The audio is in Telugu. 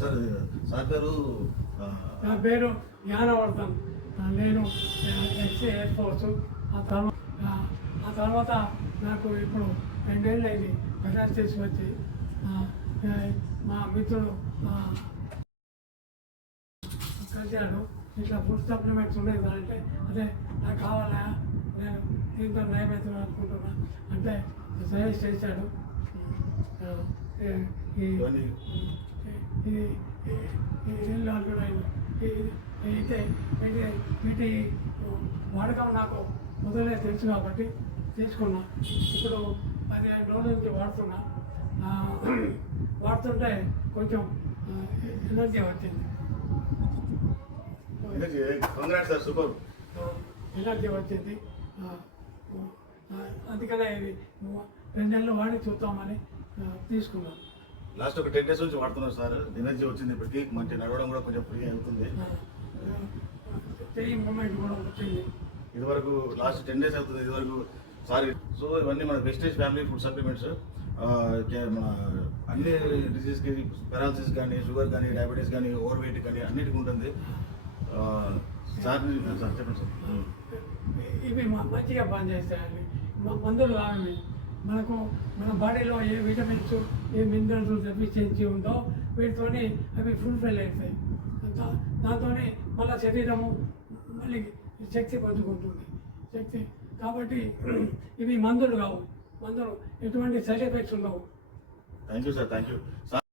సార్ సార్ గారు నా పేరు జ్ఞానవర్ధన్. నేను ఎయిర్ ఫోర్స్. ఆ తర్వాత నాకు ఇప్పుడు 2 ఏళ్ళు అయింది మెడ్రాస్ తీసుకొచ్చి. మా మిత్రుడు కలిశాడు, ఇట్లా ఫుడ్ సప్లిమెంట్స్ ఉన్నాయి సార్ అంటే, అదే నాకు కావాలా, నేను దీంతో నయమవుతుంది అనుకుంటున్నా అంటే సజెస్ట్ చేశాడు. అయితే వీటి వాడకం నాకు మొదలే తెలుసు కాబట్టి తీసుకున్నా. ఇప్పుడు 15 రోజుల నుంచి వాడుతున్నా. వాడుతుంటే కొంచెం ఎనర్జీ వచ్చింది. ఎనర్జీ వచ్చింది. అందుకనే ఇది 2 నెలలు వాడి చూద్దామని తీసుకున్నాను. లాస్ట్ ఒక 10 days నుంచి వాడుతున్నారు సార్. ఎనర్జీ వచ్చింది, ఇప్పటికీ మంచి నడవడం కూడా కొంచెం ఫ్రీ అవుతుంది. చెయ్యి మూమెంట్ కూడా వచ్చింది. ఇదివరకు లాస్ట్ 10 days అవుతుంది ఇదివరకు సారీ. సో ఇవన్నీ మన వెస్టేజ్ ఫ్యామిలీ ఫుడ్ సప్లిమెంట్స్ మన అన్ని డిసీజ్కి, పెరాలసిస్ కానీ, షుగర్ కానీ, డయాబెటీస్ కానీ, ఓవర్ వెయిట్ కానీ అన్నిటికీ ఉంటుంది సార్. చెప్పండి సార్. ఇవి మంచిగా పనిచేస్తాయండి. మందులు కావాలి. మనకు మన బాడీలో ఏ విటమిన్స్, ఏ మినరల్స్ డెఫిషియన్సీ ఉందో వీటితోని అవి ఫుల్ఫిల్ అవుతాయి. దాంతో మళ్ళీ శరీరము మళ్ళీ శక్తి పంచుకుంటుంది. శక్తి కాబట్టి ఇవి మందులు కావు. మందులు ఎటువంటి సైడ్ ఎఫెక్ట్స్ ఉండవు. Thank you sir.